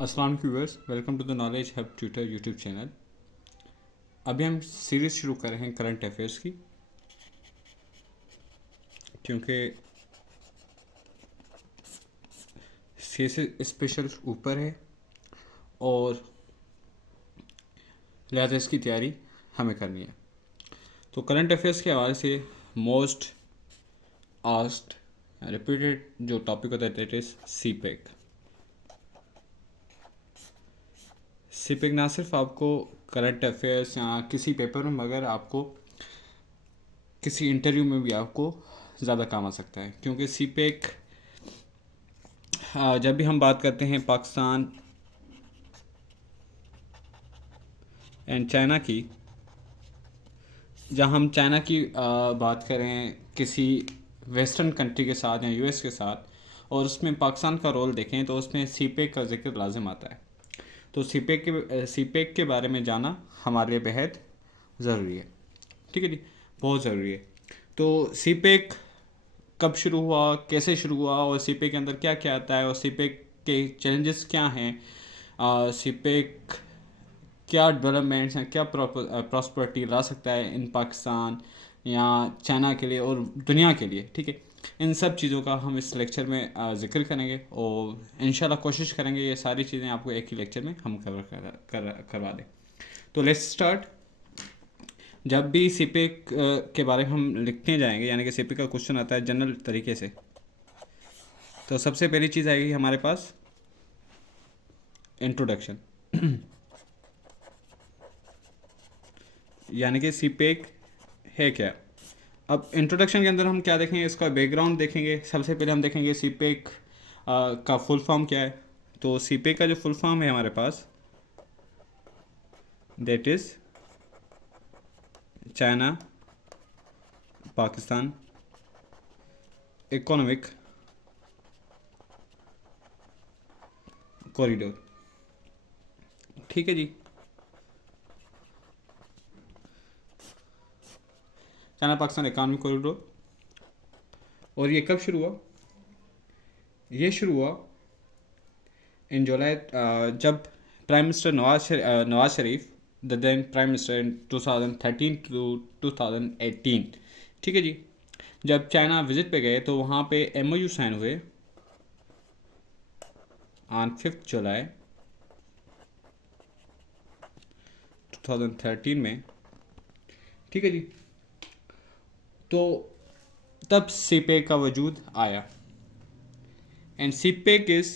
अस्सलाम viewers, welcome to the knowledge hub Twitter YouTube channel. अभी हम सीरीज़ शुरू कर रहे हैं करंट अफेयर्स की, क्योंकि सीरीज स्पेशल ऊपर है और लिहाजा इसकी तैयारी हमें करनी है। तो करंट अफेयर्स के हवाले से मोस्ट आस्क्ड रिपीटेड जो टॉपिक होता है दैट इज़ सीपेक। सीपेक ना सिर्फ आपको करंट अफेयर्स या किसी पेपर में, मगर आपको किसी इंटरव्यू में भी आपको ज़्यादा काम आ सकता है, क्योंकि सीपेक जब भी हम बात करते हैं पाकिस्तान एंड चाइना की, जहाँ हम चाइना की बात करें किसी वेस्टर्न कंट्री के साथ या यूएस के साथ, और उसमें पाकिस्तान का रोल देखें तो उसमें सीपेक का जिक्र लाजिम आता है। तो सीपेक के बारे में जाना हमारे लिए बेहद ज़रूरी है। ठीक है जी, बहुत ज़रूरी है। तो सीपेक कब शुरू हुआ, कैसे शुरू हुआ, और सीपेक के अंदर क्या क्या आता है, और सीपेक के चैलेंजेस क्या हैं, सीपेक क्या डेवलपमेंट्स हैं, क्या प्रॉस्पेरिटी ला सकता है इन पाकिस्तान या चाइना के लिए और दुनिया के लिए। ठीक है, इन सब चीज़ों का हम इस लेक्चर में जिक्र करेंगे और इंशाल्लाह कोशिश करेंगे ये सारी चीज़ें आपको एक ही लेक्चर में हम करवा दें। तो लेट्स स्टार्ट। जब भी सीपेक के बारे में हम लिखने जाएंगे, यानी कि सीपेक का क्वेश्चन आता है जनरल तरीके से, तो सबसे पहली चीज़ आएगी हमारे पास इंट्रोडक्शन। यानी कि सीपेक है क्या। अब इंट्रोडक्शन के अंदर हम क्या देखेंगे, इसका बैकग्राउंड देखेंगे। सबसे पहले हम देखेंगे सीपेक का फुल फॉर्म क्या है। तो सीपेक का जो फुल फॉर्म है हमारे पास, that is China Pakistan economic corridor. ठीक है जी, चाइना पाकिस्तान इकोनॉमिक कॉरिडोर। और ये कब शुरू हुआ? ये शुरू हुआ इन जुलाई, जब prime minister Nawaz Sharif, the then prime minister, in 2013 to 2018। ठीक है जी, जब चाइना विजिट पे गए तो वहाँ पे MOU साइन हुए ऑन 5 जुलाई 2013 में। ठीक है जी, तो तब सीपेक का वजूद आया। And CPEC is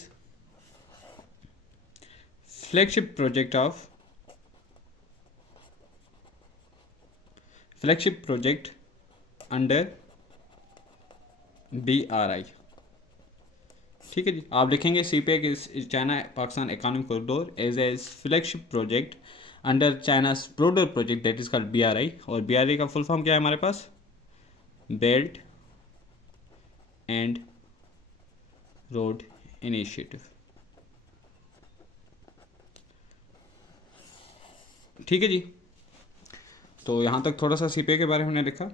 flagship project under BRI। ठीक है जी, आप लिखेंगे CPEC is China Pakistan economic corridor as a flagship project under China broader project that is called BRI। और BRI का फुल फॉर्म क्या है हमारे पास? Belt and road initiative. ठीक है जी, तो यहाँ तक थोड़ा सा सीपीए के बारे में हमने लिखा।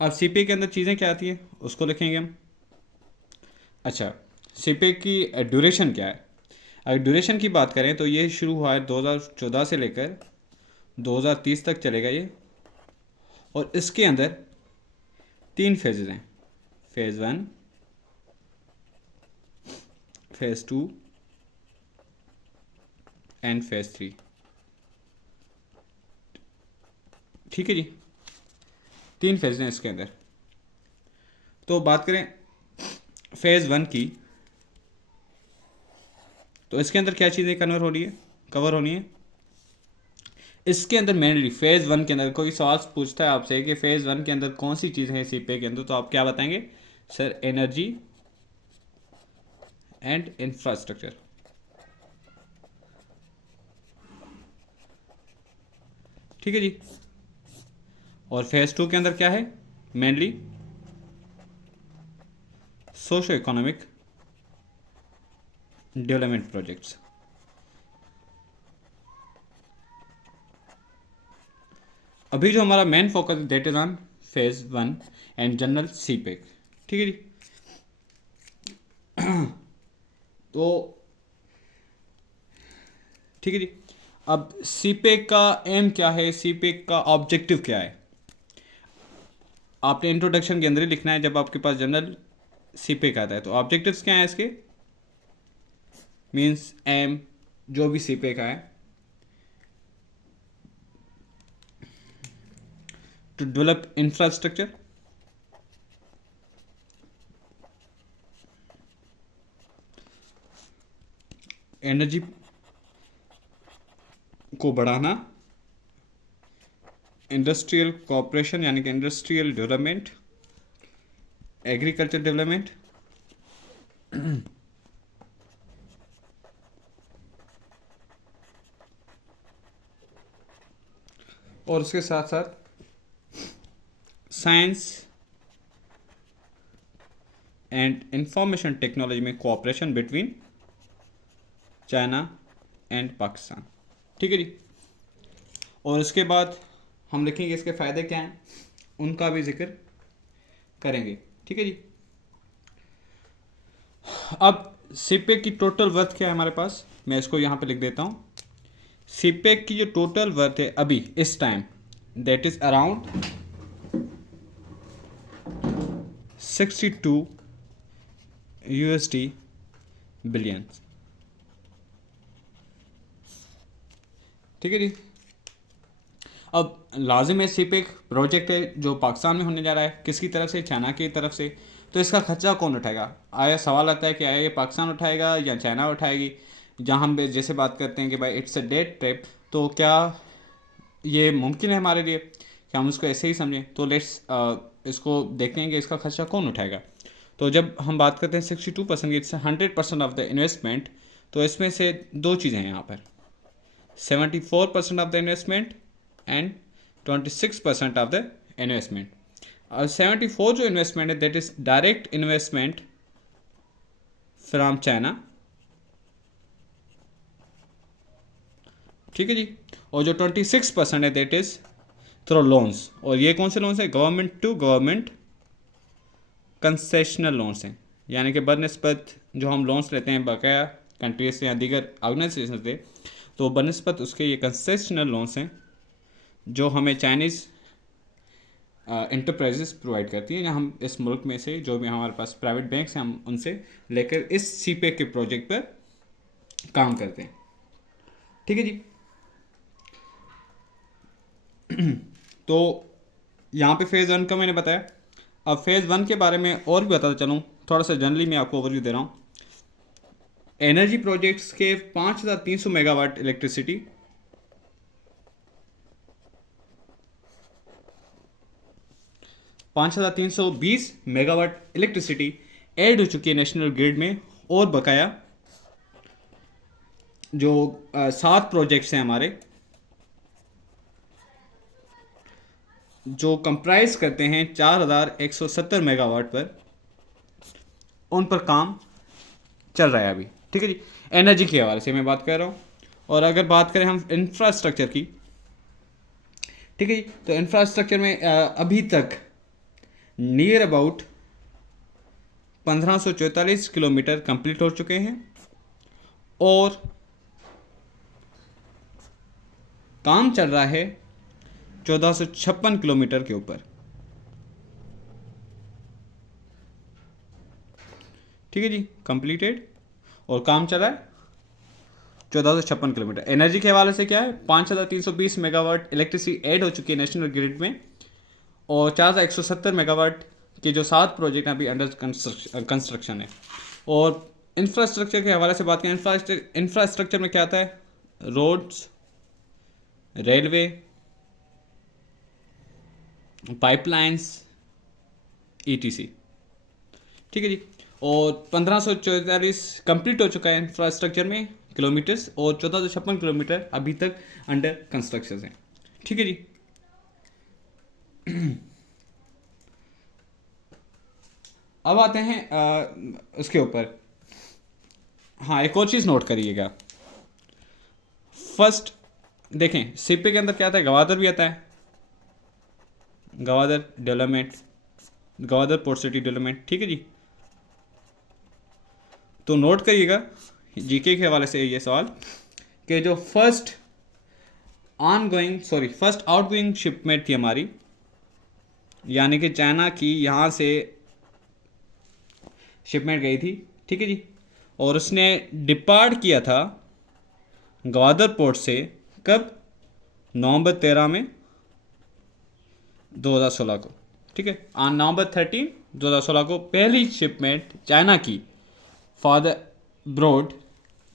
अब सीपीए के अंदर चीज़ें क्या आती हैं उसको लिखेंगे हम। अच्छा, सीपीए की ड्यूरेशन क्या है? अगर ड्यूरेशन की बात करें तो ये शुरू हुआ है 2014 से लेकर 2030 तक चलेगा ये। और इसके अंदर 3 फेजेज़ हैं, फेज़ 1, फेज़ 2 एंड फेज़ 3। ठीक है जी, 3 फेज हैं इसके अंदर। तो बात करें फेज़ 1 की, तो इसके अंदर क्या चीज़ें कवर होनी है। इसके अंदर मेनली फेज़ 1 के अंदर कोई सवाल पूछता है आपसे कि फेज़ 1 के अंदर कौन सी चीज़ है सीपीए के अंदर, तो आप क्या बताएंगे? Sir, energy and infrastructure. ठीक है जी, और फेज़ 2 के अंदर क्या है? Mainly socio economic development projects. अभी जो हमारा main focus that is on phase 1 and general CPEC. ठीक है जी, तो ठीक है जी। अब सीपेक का एम क्या है, सीपेक का ऑब्जेक्टिव क्या है, आपने इंट्रोडक्शन के अंदर ही लिखना है जब आपके पास जनरल सीपेक आता है। तो ऑब्जेक्टिव्स क्या है इसके, मीन्स एम जो भी सीपेक है, टू डेवलप इंफ्रास्ट्रक्चर, एनर्जी को बढ़ाना, इंडस्ट्रियल कॉपरेशन यानी कि इंडस्ट्रियल डेवलपमेंट, एग्रीकल्चर डेवलपमेंट, और उसके साथ साथ साइंस एंड इंफॉर्मेशन टेक्नोलॉजी में cooperation between China and Pakistan. ठीक है जी। और इसके बाद हम लिखेंगे इसके फ़ायदे क्या हैं, उनका भी जिक्र करेंगे। ठीक है जी। अब सीपेक की टोटल वर्थ क्या है हमारे पास, मैं इसको यहाँ पे लिख देता हूँ। सीपेक की जो टोटल वर्थ है अभी इस time, that is around 62 USD billion. ठीक है जी। अब लाजिम है सीपेक प्रोजेक्ट है जो पाकिस्तान में होने जा रहा है, किसकी तरफ से, चाइना की तरफ से। तो इसका खर्चा कौन उठाएगा, आया सवाल आता है कि आया ये पाकिस्तान उठाएगा या चाइना उठाएगी। जहाँ हम जैसे बात करते हैं कि भाई इट्स अ डेट ट्रिप, तो क्या ये मुमकिन है हमारे लिए कि हम उसको ऐसे ही समझें। तो लेट्स इसको देखते हैं कि इसका खर्चा कौन उठाएगा। तो जब हम बात करते हैं 62% की, इट्स 100% ऑफ द इन्वेस्टमेंट, तो इसमें से दो चीज़ें हैं यहाँ पर, 74% of the investment and 26% of the investment. और 74 जो इन्वेस्टमेंट है that is direct investment from China. ठीक है जी। और जो 26% है दैट इज थ्रू लोन्स। और ये कौन से लोन्स हैं, government to government concessional loans हैं, यानी कि बनस्पत जो हम लोन्स लेते हैं बकाया कंट्रीज से या दीगर ऑर्गेनाइजेशन से, तो बनस्पत उसके ये कंसेशनल लोन्स हैं जो हमें चाइनीज़ इंटरप्राइजेस प्रोवाइड करती हैं, या हम इस मुल्क में से जो भी हमारे पास प्राइवेट बैंक्स हैं हम उनसे लेकर इस सीपेक के प्रोजेक्ट पर काम करते हैं। ठीक है जी। तो यहाँ पे फेज़ 1 का मैंने बताया। अब फेज़ 1 के बारे में और भी बताता चलूँ, थोड़ा सा जनरली मैं आपको ओवरव्यू दे रहा हूँ। एनर्जी प्रोजेक्ट्स के 5300 megawatt electricity, 5320 megawatt electricity add हो चुकी है नेशनल ग्रिड में। और बकाया जो 7 प्रोजेक्ट्स हैं हमारे जो कंप्राइज करते हैं 4170 मेगावाट पर, उन पर काम चल रहा है अभी। ठीक है जी। एनर्जी के हवाले से मैं बात कर रहा हूँ। और अगर बात करें हम इंफ्रास्ट्रक्चर की, ठीक है जी, तो इंफ्रास्ट्रक्चर में अभी तक नियर अबाउट 1544 किलोमीटर कंप्लीट हो चुके हैं और काम चल रहा है 1456 किलोमीटर के ऊपर। ठीक है जी, कंप्लीटेड और काम चल रहा है 1456 किलोमीटर। एनर्जी के हवाले से क्या है, 5320 मेगावाट इलेक्ट्रिसिटी ऐड हो चुकी है नेशनल ग्रिड में, और 4170 मेगावाट के जो 7 प्रोजेक्ट अभी अंडर कंस्ट्रक्शन है। और इंफ्रास्ट्रक्चर के हवाले से बात करें, इंफ्रास्ट्रक्चर में क्या आता है, रोड्स, रेलवे, पाइपलाइंस, ETC। ठीक है जी। और 1544 कंप्लीट हो चुका है इंफ्रास्ट्रक्चर में किलोमीटर्स, और 1456 किलोमीटर अभी तक अंडर कंस्ट्रक्शन है। ठीक है जी। अब आते हैं उसके ऊपर। हाँ, एक और चीज़ नोट करिएगा। फर्स्ट देखें, सीपे के अंदर क्या आता है, गवादर भी आता है, Gwadar development, Gwadar port city development. ठीक है जी। तो नोट करिएगा जीके के हवाले से ये सवाल कि जो फर्स्ट आउटगोइंग शिपमेंट थी हमारी, यानी कि चाइना की यहाँ से शिपमेंट गई थी, ठीक है जी, और उसने डिपार्ट किया था ग्वादर पोर्ट से कब, नवंबर 13 में 2016 को, ठीक है। ऑन नवंबर 13 2016 को पहली शिपमेंट चाइना की फॉर द ब्रॉड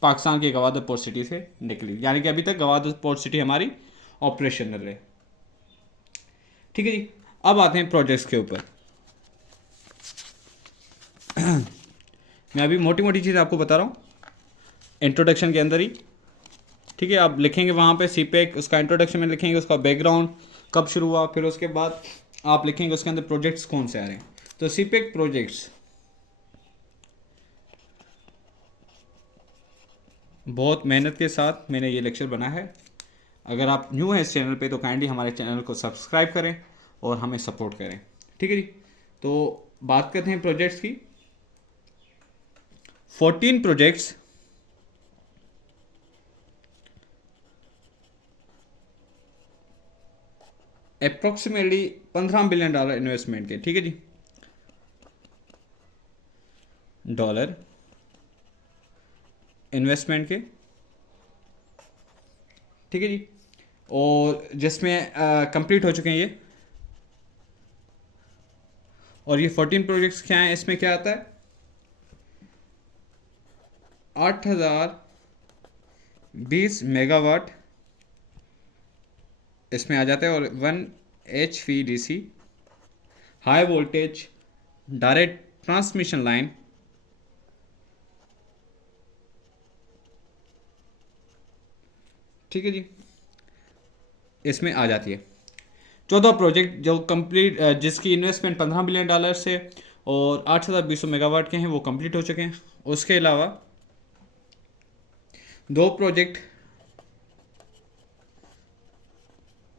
पाकिस्तान के गवादर पोर्ट सिटी से निकली, यानी कि अभी तक गवादर पोर्ट सिटी हमारी ऑपरेशनल है, ठीक है जी। अब आते हैं प्रोजेक्ट्स के ऊपर। मैं अभी मोटी मोटी चीज़ आपको बता रहा हूँ इंट्रोडक्शन के अंदर ही, ठीक है। आप लिखेंगे वहाँ पे सीपेक, उसका इंट्रोडक्शन में लिखेंगे उसका बैकग्राउंड कब शुरू हुआ, फिर उसके बाद आप लिखेंगे उसके अंदर प्रोजेक्ट्स कौन से आ रहे हैं। तो सीपेक प्रोजेक्ट्स बहुत मेहनत के साथ मैंने ये लेक्चर बना है। अगर आप न्यू हैं इस चैनल पे तो काइंडली हमारे चैनल को सब्सक्राइब करें और हमें सपोर्ट करें, ठीक है जी। तो बात करते हैं प्रोजेक्ट्स की। 14 प्रोजेक्ट्स अप्रोक्सीमेटली $15 बिलियन इन्वेस्टमेंट के, ठीक है जी, डॉलर इन्वेस्टमेंट के, ठीक है जी। और जिसमें कंप्लीट हो चुके हैं ये, और ये 14 प्रोजेक्ट्स क्या हैं, इसमें क्या आता है, 8020 मेगावाट इसमें आ जाता है, और 1 HVDC high voltage direct transmission line, ठीक है जी, इसमें आ जाती है। 14 प्रोजेक्ट जो कंप्लीट, जिसकी इन्वेस्टमेंट $15 बिलियन से और 8200 मेगावाट के हैं, वो कंप्लीट हो चुके हैं। उसके अलावा 2 प्रोजेक्ट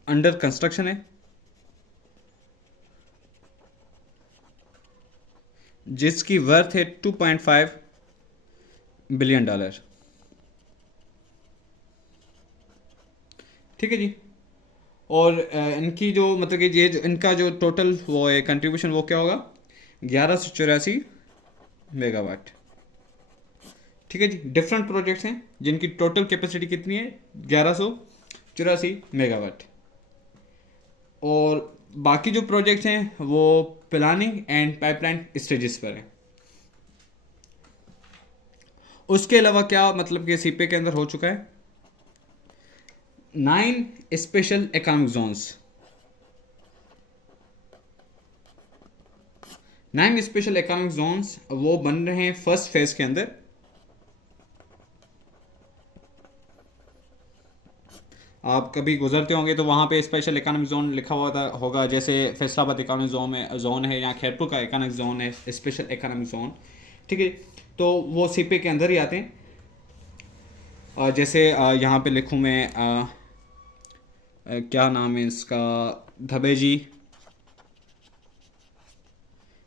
अंडर कंस्ट्रक्शन है, जिसकी वर्थ है $2.5 बिलियन, ठीक है जी। और इनकी जो मतलब कि ये इनका जो टोटल वो है कंट्रीब्यूशन, वो क्या होगा, 1184 मेगावाट, ठीक है जी। डिफरेंट प्रोजेक्ट्स हैं जिनकी टोटल कैपेसिटी कितनी है, 1184 मेगावाट। और बाकी जो प्रोजेक्ट्स हैं वो प्लानिंग एंड पाइपलाइन स्टेजेस पर हैं। उसके अलावा क्या मतलब कि सीपे के अंदर हो चुका है 9 special economic zones, 9 special economic zones वो बन रहे हैं फर्स्ट फेज के अंदर। आप कभी गुजरते होंगे तो वहाँ पे स्पेशल इकोनॉमिक जोन लिखा हुआ होगा, जैसे फैसलाबाद इकोनॉमिक जोन है, या खैरपुर का इकोनॉमिक जोन है, स्पेशल इकोनॉमिक जोन, ठीक है। तो वो सीपे के अंदर ही आते हैं। जैसे यहाँ पे लिखूँ मैं, क्या नाम है इसका, धबेजी,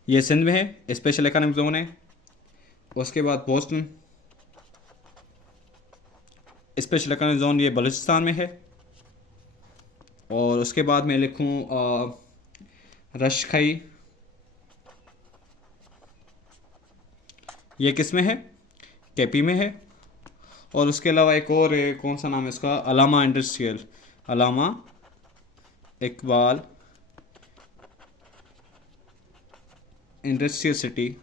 ये सिंध में है, स्पेशल इकोनॉमिक जोन है। उसके बाद बोस्टन स्पेशल इकोनॉमिक जोन, ये बलूचिस्तान में है। और उसके बाद मैं लिखूँ रशखई, ये किस में है, केपी में है। और उसके अलावा एक और है, कौन सा नाम है इसका, Allama industrial, Allama Iqbal industrial city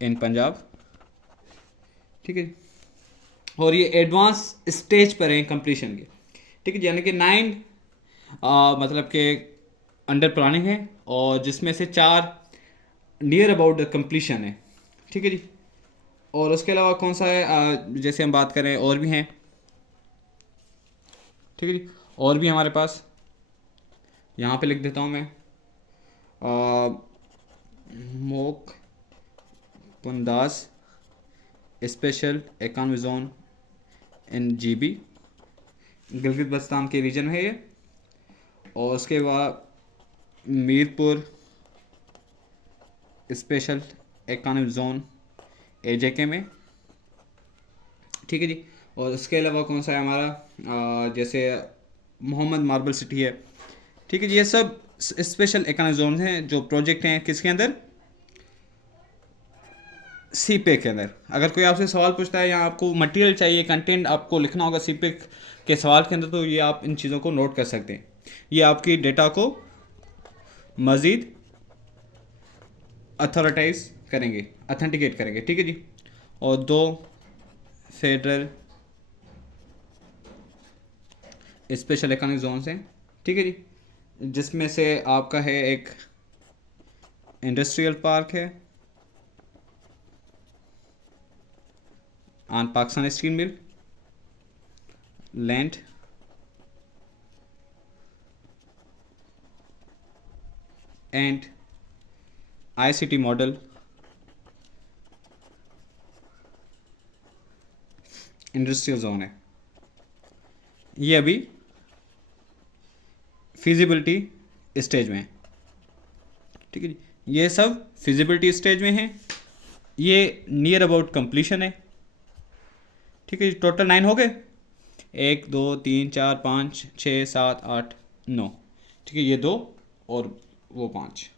in Punjab, ठीक है। और ये एडवांस स्टेज पर हैं कंप्लीशन के, ठीक है, यानी कि 9 मतलब के अंडर प्लानिंग है, और जिसमें से 4 नियर अबाउट द कंप्लीशन है, ठीक है जी। और उसके अलावा कौन सा है, जैसे हम बात करें और भी हैं, ठीक है जी। और भी हमारे पास यहाँ पे लिख देता हूँ मैं, Moqpondass special economic zone in GB, Gilgit Baltistan के रीजन में है ये। और उसके बाद Mirpur special economic zone AJK में, ठीक है जी। और उसके अलावा कौन सा है हमारा, जैसे मोहम्मद मार्बल सिटी है, ठीक है जी। ये सब स्पेशल इकोनॉमिक जोन हैं जो प्रोजेक्ट हैं किसके अंदर, सीपेक के अंदर। अगर कोई आपसे सवाल पूछता है या आपको मटेरियल चाहिए, कंटेंट आपको लिखना होगा सीपेक के सवाल के अंदर, तो ये आप इन चीज़ों को नोट कर सकते हैं। ये आपकी डेटा को मज़ीद अथॉरिटाइज करेंगे, अथेंटिकेट करेंगे, ठीक है जी। और 2 फेडरल स्पेशल इकोनॉमिक जोन्स हैं, ठीक है जी, जिसमें से आपका है एक इंडस्ट्रियल पार्क है on Pakistan steel mill land, and ICT model industrial zone है। ये अभी फिजिबिलिटी स्टेज में है, ठीक है जी। ये सब फिजिबिलिटी स्टेज में है, ये नियर अबाउट कंप्लीशन है, ठीक है जी। टोटल 9 हो गए, 1 2 3 4 5 6 7 8 9, ठीक है। ये 2 और वो 5,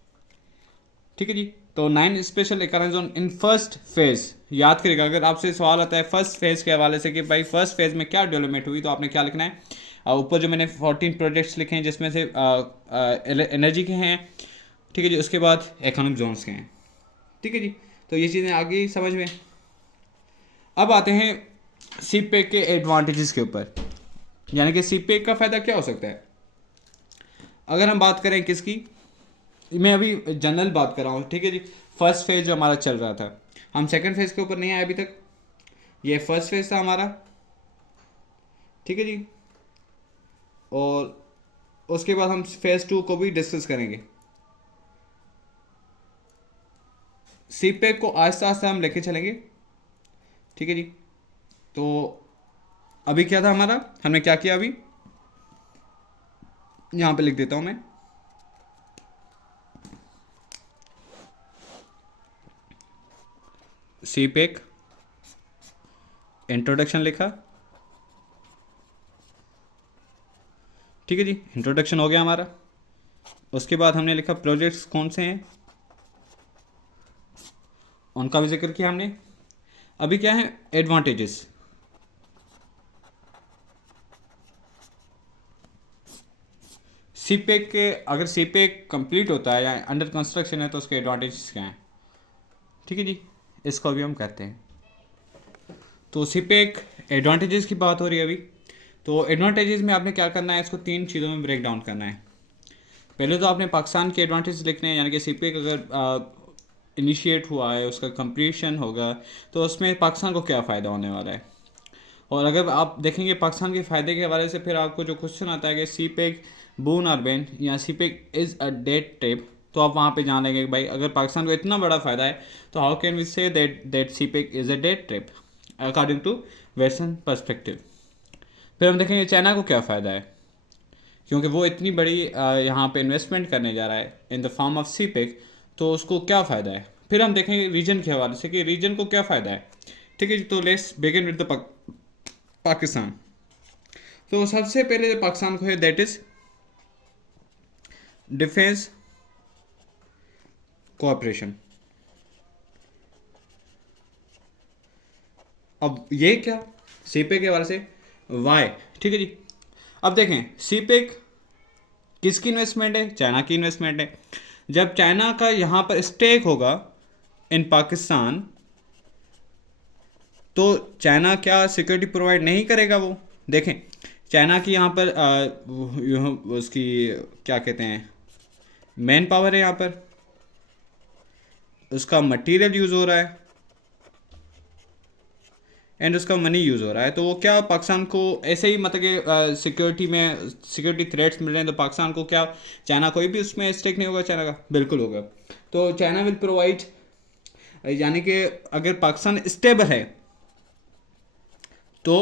ठीक है जी। तो 9 special economic zone in first phase. याद करिएगा, अगर आपसे सवाल आता है फर्स्ट फेज के हवाले से कि भाई फर्स्ट फेज में क्या डेवलपमेंट हुई, तो आपने क्या लिखना है। ऊपर जो मैंने 14 प्रोजेक्ट्स लिखे हैं जिसमें से एनर्जी के हैं, ठीक है जी, उसके बाद इकोनॉमिक जोन्स के हैं, ठीक है जी। तो ये चीज़ें आ गई समझ में। अब आते हैं सीपेक के एडवांटेजेस के ऊपर, यानी कि सीपेक का फ़ायदा क्या हो सकता है। अगर हम बात करें किसकी, मैं अभी जनरल बात कर रहा हूँ, ठीक है जी। फर्स्ट फेज जो हमारा चल रहा था, हम सेकंड फेज के ऊपर नहीं आए अभी तक, ये फर्स्ट फेज था हमारा, ठीक है जी। और उसके बाद हम फेज 2 को भी डिस्कस करेंगे। सीपेक को आहिस्ता आहिस्ता हम लेके चलेंगे, ठीक है जी। तो अभी क्या था हमारा, हमने क्या किया, अभी यहाँ पे लिख देता हूँ मैं, सीपेक इंट्रोडक्शन लिखा, ठीक है जी। इंट्रोडक्शन हो गया हमारा। उसके बाद हमने लिखा प्रोजेक्ट्स कौन से हैं, उनका भी जिक्र किया हमने। अभी क्या है एडवांटेजेस, सीपेक के, अगर सीपेक कंप्लीट होता है या अंडर कंस्ट्रक्शन है तो उसके एडवांटेजेस क्या हैं, ठीक है जी, इसको अभी हम कहते हैं। तो सीपेक एडवांटेजेस की बात हो रही है अभी। तो एडवांटेजेस में आपने क्या करना है, इसको 3 चीज़ों में ब्रेक डाउन करना है। पहले तो आपने पाकिस्तान के एडवांटेज लिखने हैं, यानी कि सीपेक अगर इनिशिएट हुआ है, उसका कंप्लीशन होगा, तो उसमें पाकिस्तान को क्या फ़ायदा होने वाला है। और अगर आप देखेंगे पाकिस्तान के फ़ायदे के हवाले से, फिर आपको जो क्वेश्चन आता है कि सीपेक बून और बेन या CPEC is a dead trip, तो आप वहाँ पे जान लेंगे कि भाई अगर पाकिस्तान को इतना बड़ा फ़ायदा है, तो how can we say that CPEC is a dead trip according to western perspective. फिर हम देखेंगे चाइना को क्या फ़ायदा है, क्योंकि वो इतनी बड़ी यहाँ पे इन्वेस्टमेंट करने जा रहा है इन द फॉर्म ऑफ सीपेक, तो उसको क्या फ़ायदा है। फिर हम देखेंगे रीजन के हवाले से कि रीजन को क्या फ़ायदा है, ठीक है जी। तो let's begin with the Pakistan. तो सबसे पहले जो पाकिस्तान को है दैट इज़ डिफेंस कोऑपरेशन। अब ये क्या, सीपेक के हवाले से वाई, ठीक है जी। अब देखें सीपेक किसकी इन्वेस्टमेंट है, चाइना की इन्वेस्टमेंट है। जब चाइना का यहाँ पर स्टेक होगा इन पाकिस्तान, तो चाइना क्या सिक्योरिटी प्रोवाइड नहीं करेगा वो। देखें चाइना की यहाँ पर उसकी क्या कहते हैं मैन पावर है, यहाँ पर उसका मटेरियल यूज़ हो रहा है एंड उसका मनी यूज़ हो रहा है। तो वो क्या पाकिस्तान को ऐसे ही मतलब कि सिक्योरिटी में सिक्योरिटी थ्रेट्स मिल रहे हैं, तो पाकिस्तान को क्या चाइना कोई भी उसमें स्टेक नहीं होगा, चाइना का बिल्कुल होगा। तो चाइना विल प्रोवाइड, यानी कि अगर पाकिस्तान स्टेबल है तो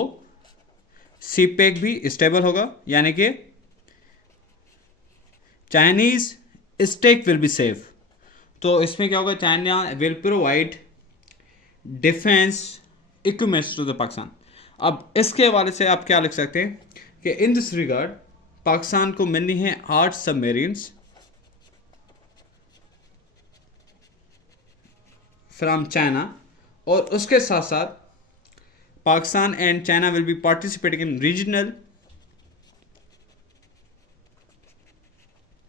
सीपेक भी स्टेबल होगा, यानी कि Chinese stake will be safe. तो इसमें क्या होगा, China will provide defence equipments to the Pakistan. अब इसके हवाले से आप क्या लिख सकते हैं कि इन दिस रिगार्ड पाकिस्तान को मिलनी है 8 सबमरीन्स फ्रॉम चाइना, और उसके साथ साथ Pakistan and China will be participating in regional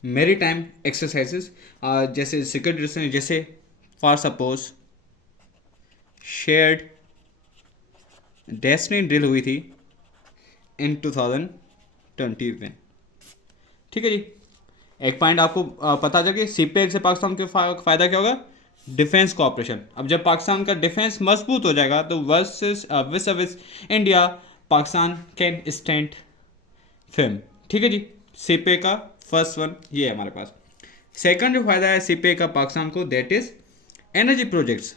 मेरी टाइम एक्सरसाइजेस, जैसे सिक्योरिटी, जैसे for suppose shared destiny drill हुई थी इन 2020 में। ठीक है जी, एक पॉइंट आपको पता चल कि सीपेक से पाकिस्तान को फ़ायदा क्या होगा, डिफेंस कोऑपरेशन। अब जब पाकिस्तान का डिफेंस मजबूत हो जाएगा तो वर्सेस विस India Pakistan can stand film. ठीक है जी, सीपे का फर्स्ट वन ये है हमारे पास। सेकंड जो फायदा है सीपे का पाकिस्तान को, दैट इज एनर्जी प्रोजेक्ट्स।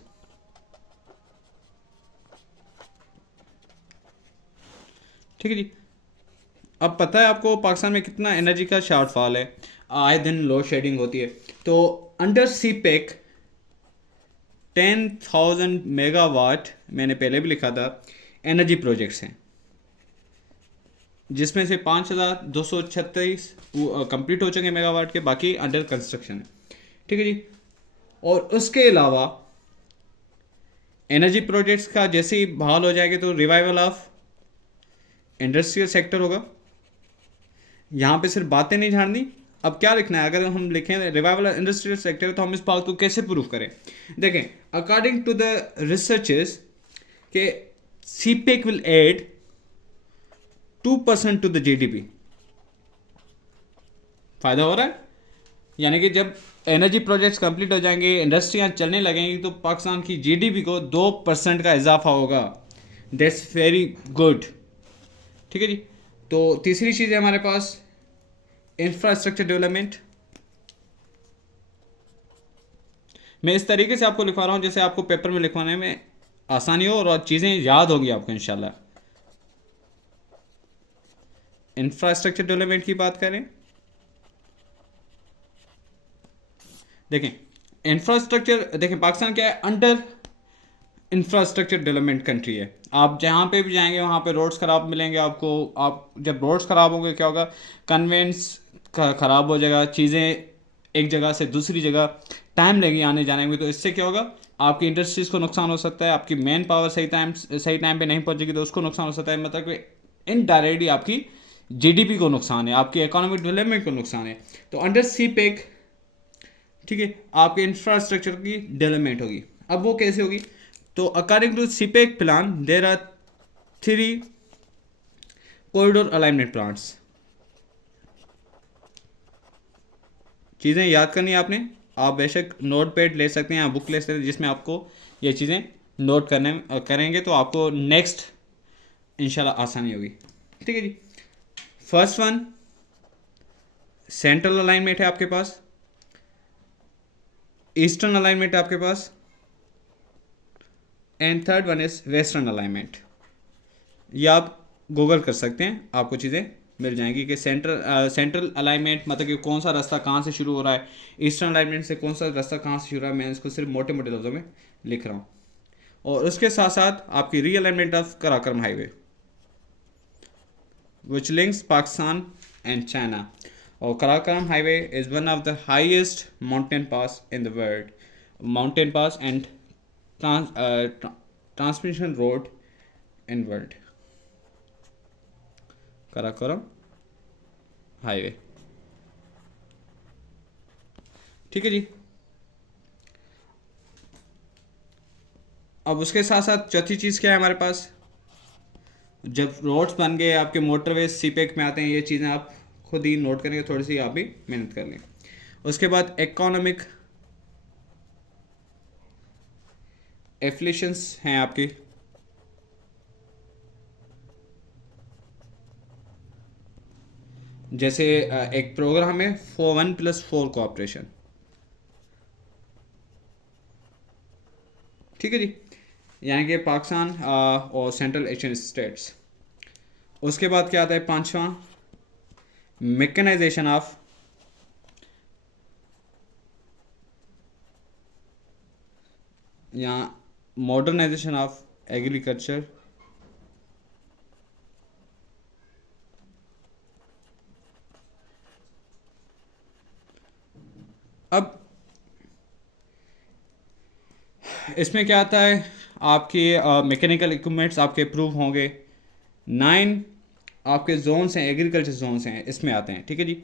ठीक है जी, अब पता है आपको पाकिस्तान में कितना एनर्जी का शॉर्टफॉल है, आए दिन लोड शेडिंग होती है। तो अंडर सीपेक 10,000 मेगावाट, मैंने पहले भी लिखा था, एनर्जी प्रोजेक्ट्स हैं, जिसमें से 5,236 कंप्लीट हो चुके हैं मेगावाट के, बाकी अंडर कंस्ट्रक्शन है। ठीक है जी, और उसके अलावा एनर्जी प्रोजेक्ट्स का जैसे ही बहाल हो जाएंगे तो रिवाइवल ऑफ इंडस्ट्रियल सेक्टर होगा। यहाँ पे सिर्फ बातें नहीं झाड़नी, अब क्या लिखना है, अगर हम लिखें रिवाइवल इंडस्ट्रियल सेक्टर तो हम इस बात को कैसे प्रूव करें। देखें, अकॉर्डिंग टू द रिसर्चेस के CPEC will add 2% to the GDP. फायदा हो रहा है, यानी कि जब एनर्जी प्रोजेक्ट्स कंप्लीट हो जाएंगे, इंडस्ट्रियाँ चलने लगेंगी, तो पाकिस्तान की जीडीपी को 2% का इजाफा होगा। That's very good. ठीक है जी, तो तीसरी चीज़ है हमारे पास इंफ्रास्ट्रक्चर डेवलपमेंट। मैं इस तरीके से आपको लिखवा रहा हूँ जैसे आपको पेपर में लिखवाने में आसानी हो और चीज़ें याद होगी आपको इंशाल्लाह। इंफ्रास्ट्रक्चर डेवलपमेंट की बात करें, देखें इंफ्रास्ट्रक्चर, देखें पाकिस्तान क्या है, अंडर इंफ्रास्ट्रक्चर डेवलपमेंट कंट्री है। आप जहाँ पे भी जाएंगे वहाँ पे रोड्स ख़राब मिलेंगे आपको। आप जब रोड्स ख़राब होंगे क्या होगा, कन्वेंस ख़राब हो जाएगा, चीज़ें एक जगह से दूसरी जगह टाइम लगेगी आने जाने में, तो इससे क्या होगा, आपकी इंडस्ट्रीज़ को नुकसान हो सकता है, आपकी मैन पावर सही टाइम पे नहीं पहुँचेगी तो उसको नुकसान हो सकता है। मतलब कि इनडायरेक्टली आपकी जीडीपी को नुकसान है, आपकी इकोनॉमिक डेवलपमेंट को नुकसान है। तो अंडर सी पैक, ठीक है, आपके इंफ्रास्ट्रक्चर की डेवलपमेंट होगी। अब वो कैसे होगी, तो according to CPEC plan there are 3 corridor alignment plans. चीज़ें याद करनी है आपने, आप बेशक नोट पैड ले सकते हैं या बुक ले सकते हैं जिसमें आपको ये चीज़ें नोट करने करेंगे तो आपको नेक्स्ट इंशाल्लाह आसानी होगी। ठीक है जी, फर्स्ट वन सेंट्रल अलाइनमेंट है आपके पास, ईस्टर्न अलाइनमेंट है आपके पास, and third one is western alignment. ये आप गूगल कर सकते हैं, आपको चीज़ें मिल जाएंगी कि सेंट्रल अलाइनमेंट मतलब कि कौन सा रास्ता कहाँ से शुरू हो रहा है, ईस्टर्न अलाइनमेंट से कौन सा रास्ता कहाँ से शुरू हो रहा है। मैं इसको सिर्फ मोटे मोटे लफ्ज़ों में लिख रहा हूँ। और उसके साथ साथ आपकी realignment of Karakoram highway which links Pakistan and China. और Karakoram highway is one of the highest mountain pass in the world, mountain pass and transmission road in world, Karakoram highway. ठीक है जी, अब उसके साथ साथ चौथी चीज़ क्या है हमारे पास, जब रोड्स बन गए आपके, मोटरवे सीपेक में आते हैं, ये चीज़ें आप खुद ही नोट करेंगे, थोड़ी सी आप भी मेहनत कर लें। उसके बाद इकोनॉमिक एफ्लिशंस हैं आपकी, जैसे एक प्रोग्राम है 1+4 कोऑपरेशन। ठीक है जी, यानी कि पाकिस्तान और सेंट्रल एशियन स्टेट्स। उसके बाद क्या आता है, पांचवा मैकेनाइजेशन ऑफ या मॉडर्नाइजेशन ऑफ एग्रीकल्चर इसमें क्या आता है, आपके मैकेनिकल इक्विपमेंट्स आपके अप्रूव होंगे। 9 आपके जोन्स हैं, एग्रीकल्चर जोन्स हैं, इसमें आते हैं, ठीक है जी।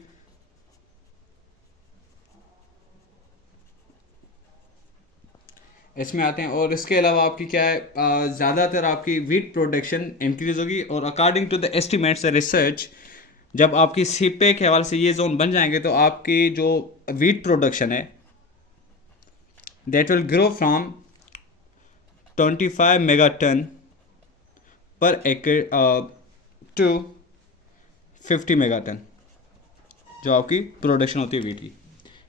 इसमें आते हैं। और इसके अलावा आपकी क्या है, ज़्यादातर आपकी वीट प्रोडक्शन इंक्रीज होगी। और according to the estimates research, जब आपकी सीपे के हवाले से ये जोन बन जाएंगे तो आपकी जो वीट प्रोडक्शन है that will grow from 25 mega ton per acre to 50 mega ton, जो आपकी प्रोडक्शन होती है वीट की,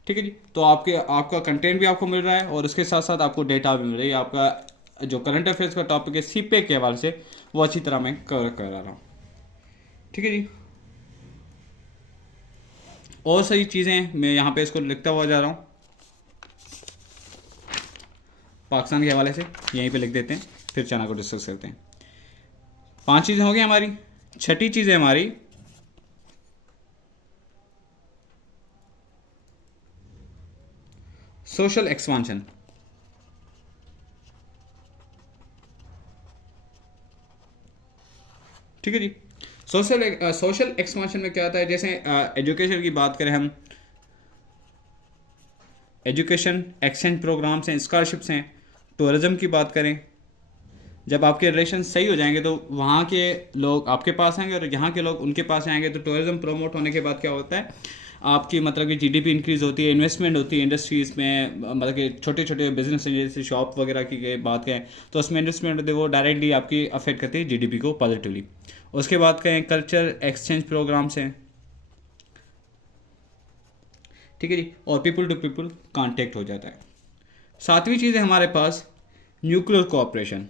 ठीक है जी। तो आपका कंटेंट भी आपको मिल रहा है और उसके साथ साथ आपको डेटा भी मिल रही है। आपका जो करंट अफेयर्स का टॉपिक है सीपे के हवाले से, वो अच्छी तरह मैं कवर करा रहा हूँ, ठीक है जी। और सही चीज़ें मैं यहाँ पे इसको लिखता हुआ जा रहा हूँ पाकिस्तान के हवाले से, यहीं पे लिख देते हैं, फिर चाइना को डिस्कस करते हैं। 5 चीज़ें हो गई हमारी। छठी चीज़ है हमारी सोशल एक्सपांशन, ठीक है जी। सोशल एक्सपांशन में क्या आता है, जैसे एजुकेशन की बात करें हम, एजुकेशन एक्सचेंज प्रोग्राम्स हैं, स्कॉलरशिप्स हैं। टूरिज़्म की बात करें, जब आपके रिलेशन सही हो जाएंगे तो वहाँ के लोग आपके पास आएंगे और यहाँ के लोग उनके पास आएंगे। तो टूरिज़्म प्रमोट होने के बाद क्या होता है, आपकी मतलब कि जीडीपी इंक्रीज़ होती है, इन्वेस्टमेंट होती है इंडस्ट्रीज़ में, मतलब कि छोटे छोटे बिजनेस जैसे शॉप वगैरह की बात करें तो उसमें इन्वेस्टमेंट होती है, वो डायरेक्टली आपकी अफेक्ट करती है जीडीपी को पॉजिटिवली। उसके बाद कहें कल्चर एक्सचेंज प्रोग्राम्स हैं, ठीक है जी। और पीपल टू पीपल कांटेक्ट हो जाता है। 7वीं चीज़ है हमारे पास न्यूक्लियर कोऑपरेशन,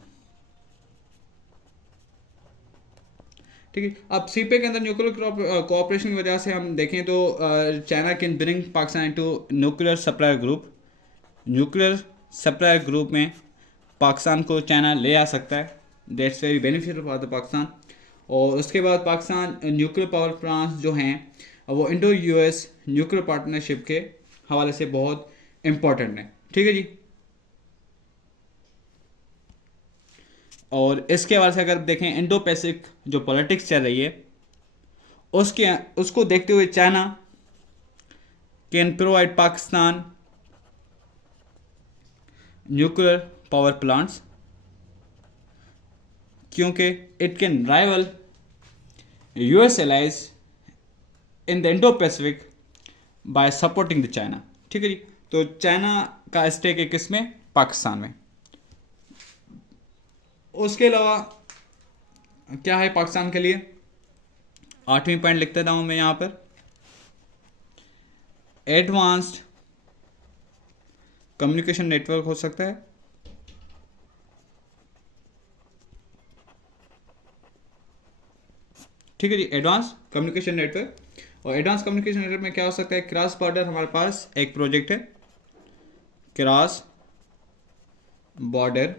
ठीक है। अब सीपे के अंदर न्यूक्लियर कोऑपरेशन की वजह से हम देखें तो China can bring Pakistan into nuclear supplier group. Nuclear supplier group में पाकिस्तान को चाइना ले आ सकता है, that's very beneficial for the Pakistan. और उसके बाद पाकिस्तान न्यूक्लियर पावर प्लांट्स जो हैं वो इंडो यूएस न्यूक्लियर पार्टनरशिप के हवाले से बहुत इम्पोर्टेंट है, ठीक है जी। और इसके हवाले से अगर देखें इंडो पैसिफिक जो पॉलिटिक्स चल रही है उसके उसको देखते हुए China can provide Pakistan nuclear power plants, क्योंकि it can rival US allies in the Indo Pacific by supporting the China, ठीक है जी। तो चाइना का स्टेक है किसमें, पाकिस्तान में। उसके अलावा क्या है पाकिस्तान के लिए, 8वीं पॉइंट लिख देता हूं मैं यहां पर, एडवांस्ड कम्युनिकेशन नेटवर्क हो सकता है, ठीक है जी। एडवांस कम्युनिकेशन नेटवर्क, और एडवांस कम्युनिकेशन नेटवर्क में क्या हो सकता है, क्रॉस बॉर्डर हमारे पास एक प्रोजेक्ट है, cross border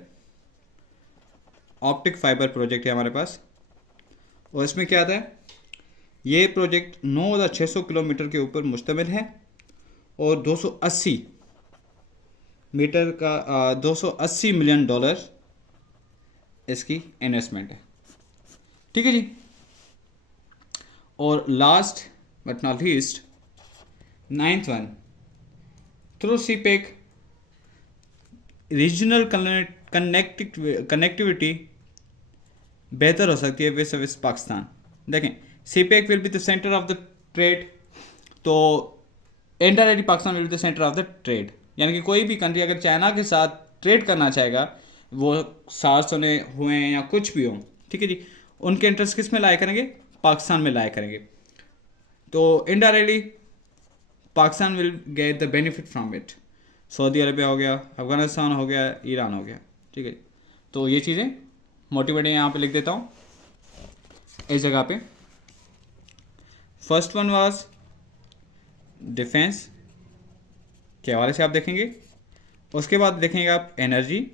optic fibre project है हमारे पास। और इसमें क्या आता है, ये प्रोजेक्ट 9,600 किलोमीटर के ऊपर मुश्तमिल है और 280 मीटर का 280 मिलियन डॉलर इसकी इन्वेस्टमेंट है, ठीक है जी। और last but not least 9th one, through CPEC regional connectivity बेहतर हो सकती है विद पाकिस्तान। देखें CPEC will be the centre of the trade, तो indirectly Pakistan will be the centre of the trade, यानी कि कोई भी कंट्री अगर चाइना के साथ ट्रेड करना चाहेगा, वो सार्स होने हुए हैं या कुछ भी हो, ठीक है जी, उनके इंटरेस्ट किस में लाया करेंगे, पाकिस्तान में लाया करेंगे। तो indirectly Pakistan will get the benefit from it. Saudi Arabia हो गया, अफगानिस्तान हो गया, ईरान हो गया, ठीक है। तो ये चीज़ें मोटिवेटिंग यहाँ पे लिख देता हूँ इस जगह पे। फर्स्ट वन वाज डिफेंस के हवाले से आप देखेंगे, उसके बाद देखेंगे आप एनर्जी,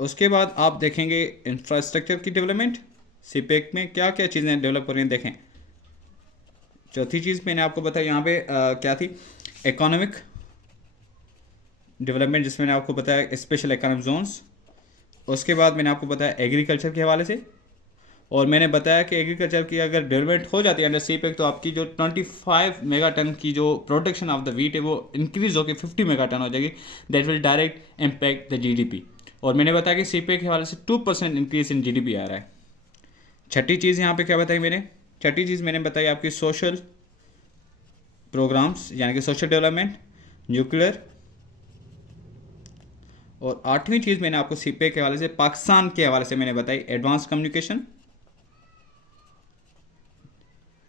उसके बाद आप देखेंगे इंफ्रास्ट्रक्चर की डेवलपमेंट, सीपेक में क्या क्या चीज़ें डेवलप हो रही हैं देखें। चौथी चीज़ मैंने आपको बताया यहाँ पे क्या थी, इकोनॉमिक डेवलपमेंट, जिसमें मैंने आपको बताया स्पेशल इकोनॉमिक जोन्स। उसके बाद मैंने आपको बताया एग्रीकल्चर के हवाले से, और मैंने बताया कि एग्रीकल्चर की अगर डेवलपमेंट हो जाती है अंडर सीपेक तो आपकी जो 25 मेगा टन की जो प्रोडक्शन ऑफ द वीट है वो इंक्रीज होकर 50 मेगा टन हो जाएगी। That will direct impact the GDP. और मैंने बताया कि सीपेक के हवाले से 2% इंक्रीज इन जीडीपी आ रहा है। छठी चीज़ यहाँ पे क्या बताई मैंने? छठी चीज़ मैंने बताई आपकी सोशल प्रोग्राम्स, यानी कि सोशल डेवलपमेंट, न्यूक्लियर। और आठवीं चीज़ मैंने आपको सीपेक के हवाले से, पाकिस्तान के हवाले से मैंने बताई एडवांस कम्युनिकेशन,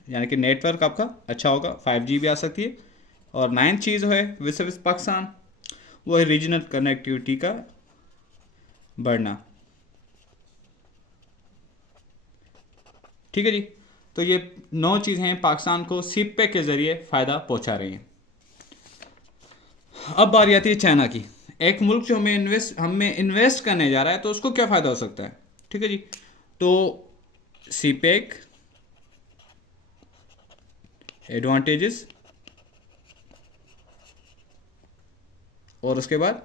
यानी कि नेटवर्क आपका अच्छा होगा, 5G भी आ सकती है। और नाइन्थ चीज़ है विद पाकिस्तान, वो है रीजनल कनेक्टिविटी का बढ़ना। ठीक है जी, तो ये 9 चीज़ें हैं पाकिस्तान को सीपेक के ज़रिए फ़ायदा पहुंचा रही हैं। अब बारी आती है चाइना की। एक मुल्क जो हमें इन्वेस्ट करने जा रहा है तो उसको क्या फ़ायदा हो सकता है? ठीक है जी, तो सीपेक एडवांटेजेस, और उसके बाद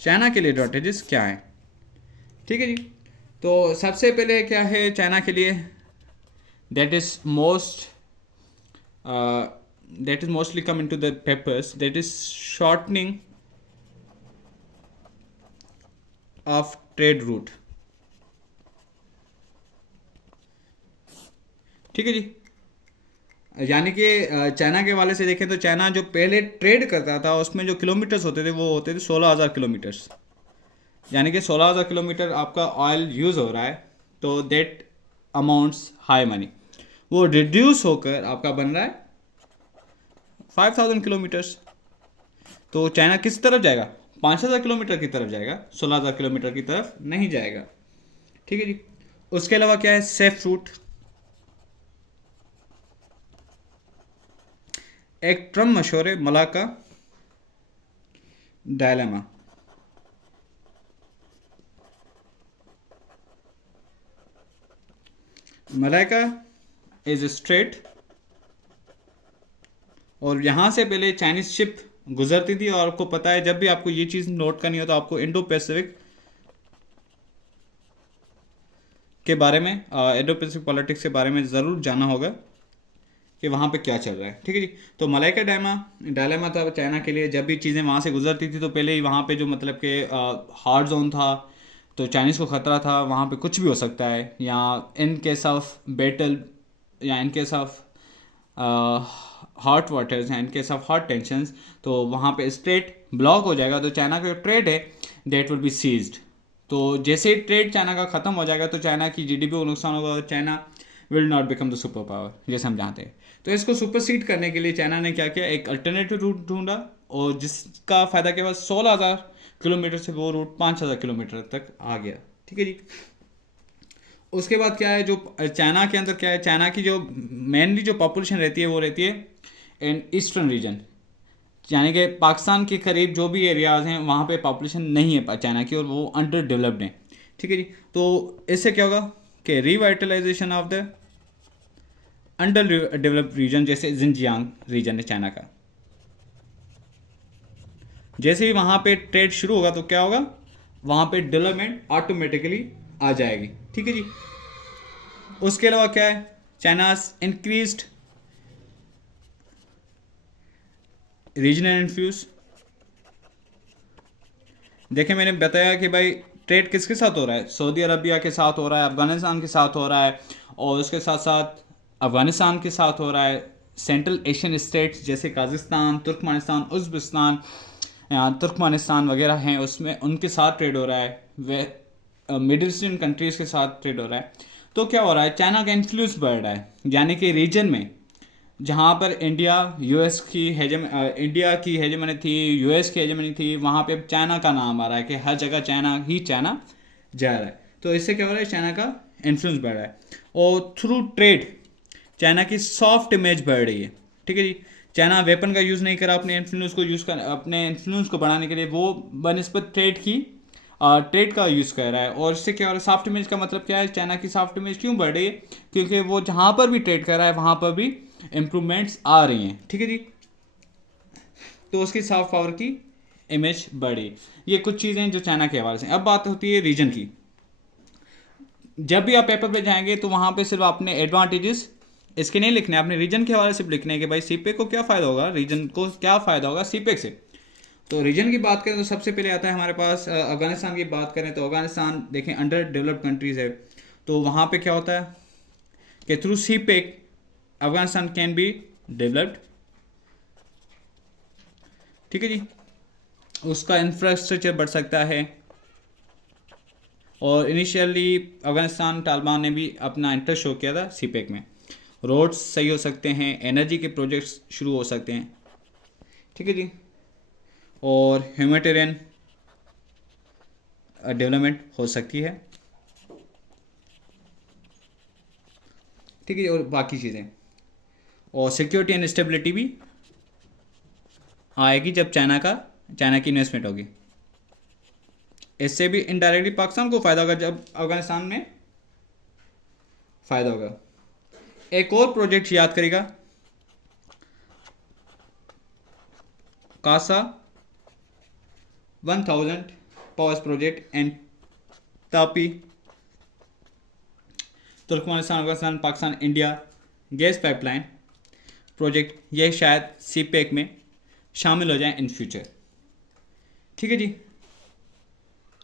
चाइना के लिए एडवांटेजेस क्या है। ठीक है जी, तो सबसे पहले क्या है चाइना के लिए, that is mostly come into the papers, that is shortening of trade route. ठीक है जी, यानी कि चाइना के वाले से देखें तो चाइना जो पहले ट्रेड करता था उसमें जो किलोमीटर्स होते थे वो होते थे 16,000 किलोमीटर्स, यानी कि 16,000 किलोमीटर आपका ऑयल यूज़ हो रहा है, तो देट अमाउंट्स हाई मनी। वो रिड्यूस होकर आपका बन रहा है 5,000 किलोमीटर्स। तो चाइना किस तरफ जाएगा? 5,000 किलोमीटर की तरफ जाएगा, 16,000 किलोमीटर की तरफ नहीं जाएगा। ठीक है जी, उसके अलावा क्या है, सेफ रूट। एक टर्म मशहूर है Malacca dilemma. Malacca is straight, और यहाँ से पहले चाइनीज शिप गुजरती थी, और आपको पता है जब भी आपको ये चीज़ नोट करनी हो तो आपको इंडो पैसिफिक के बारे में, इंडो पैसिफिक पॉलिटिक्स के बारे में ज़रूर जाना होगा कि वहाँ पे क्या चल रहा है। ठीक है जी, तो मलाइका डायलेमा था चाइना के लिए। जब भी चीज़ें वहाँ से गुजरती थी तो पहले ही वहाँ पे जो मतलब कि हार्ड जोन था, तो चाइनीज़ को ख़तरा था, वहाँ पे कुछ भी हो सकता है, या इन केस ऑफ बैटल, या in case of hot waters, या in case of hot tensions, तो वहाँ पे स्ट्रेट ब्लॉक हो जाएगा, तो चाइना का जो ट्रेड है दैट विल बी सीज्ड। तो जैसे ही ट्रेड चाइना का ख़त्म हो जाएगा तो चाइना की जीडीपी को नुकसान होगा, और China will not become the super power जैसे हम जानते हैं। तो इसको सुपरसीड करने के लिए चाइना ने क्या किया, एक अल्टरनेटिव रूट ढूंढा, और जिसका फ़ायदा के बाद 16,000 किलोमीटर से वो रूट 5,000 किलोमीटर तक आ गया। ठीक है जी, उसके बाद क्या है, जो चाइना के अंदर क्या है, चाइना की जो मेनली जो पॉपुलेशन रहती है वो रहती है इन ईस्टर्न रीजन, यानी कि पाकिस्तान के करीब जो भी एरियाज़ हैं वहाँ पे पॉपुलेशन नहीं है चाइना की, और वो अंडर डेवलप्ड हैं। ठीक है जी, तो इससे क्या होगा कि revitalization of the under developed region, जैसे जिनजियांग रीजन है चाइना का, जैसे ही वहाँ पे ट्रेड शुरू होगा तो क्या होगा, वहाँ पे डेवलपमेंट ऑटोमेटिकली आ जाएगी। ठीक है जी, उसके अलावा क्या है, चाइनाज इंक्रीज्ड रीजनल इन्फ्लुएंस। देखें मैंने बताया कि भाई ट्रेड किसके साथ हो रहा है, सऊदी अरबिया के साथ हो रहा है, अफगानिस्तान के साथ हो रहा है, और उसके साथ साथ अफगानिस्तान के साथ हो रहा है, सेंट्रल एशियन स्टेट्स जैसे काज़िस्तान, तुर्कमेनिस्तान, उज़्बेकिस्तान, तुर्कमेनिस्तान वगैरह हैं, उसमें उनके साथ ट्रेड हो रहा है, वे मिडिल ईस्टर्न कंट्रीज़ के साथ ट्रेड हो रहा है। तो क्या हो रहा है, चाइना का इन्फ्लुएंस बढ़ रहा है, यानी कि रीजन में जहाँ पर इंडिया की हेजेमनी थी, यूएस की हेजेमनी थी, वहाँ पे अब चाइना का नाम आ रहा है कि हर जगह चाइना जा रहा है। तो इससे क्या हो रहा है, चाइना का इन्फ्लुएंस बढ़ रहा है, और थ्रू ट्रेड चाइना की सॉफ्ट इमेज बढ़ रही है। ठीक है जी, चाइना वेपन का यूज़ नहीं करा अपने इन्फ्लुएंस को बढ़ाने के लिए, वो बनस्पत ट्रेड का यूज़ कर रहा है, और इससे क्या हो रहा है, सॉफ्ट इमेज का मतलब क्या है, चाइना की सॉफ्ट इमेज क्यों बढ़ रही है, क्योंकि वो जहाँ पर भी ट्रेड कर रहा है वहाँ पर भी इम्प्रूवमेंट्स आ रही हैं। ठीक है जी, तो उसकी सॉफ्ट पावर की इमेज बढ़ी। ये कुछ चीज़ें जो चाइना के हवाले से। अब बात होती है रीजन की। जब भी आप पेपर पे जाएंगे तो वहाँ पे सिर्फ आपने एडवांटेजेस इसके नहीं लिखने, आपने रीजन के हवाले से लिखने हैं कि भाई सीपेक को क्या फ़ायदा होगा, रीजन को क्या फ़ायदा होगा सीपेक से। तो रीजन की बात करें तो सबसे पहले आता है हमारे पास अफगानिस्तान की बात करें तो अफगानिस्तान देखें अंडर डेवलप्ड कंट्रीज़ है। तो वहाँ पे क्या होता है कि through CPEC Afghanistan can be developed, ठीक है जी। उसका इंफ्रास्ट्रक्चर बढ़ सकता है। और इनिशियली अफगानिस्तान तालिबान ने भी अपना इंटरेस्ट शो किया था सीपेक में। रोड्स सही हो सकते हैं, एनर्जी के प्रोजेक्ट्स शुरू हो सकते हैं, ठीक है जी। और ह्यूमैनिटेरियन डेवलपमेंट हो सकती है, ठीक है जी। और बाकी चीज़ें और सिक्योरिटी एंड स्टेबिलिटी भी आएगी जब चाइना की इन्वेस्टमेंट होगी। इससे भी इनडायरेक्टली पाकिस्तान को फ़ायदा होगा जब अफगानिस्तान में फ़ायदा होगा। एक और प्रोजेक्ट याद करेगा, CASA 1000 powers project and TAPI Turkmenistan Afghanistan Pakistan India gas pipeline project, ये शायद सीपेक में शामिल हो जाएं इन फ्यूचर, ठीक है जी।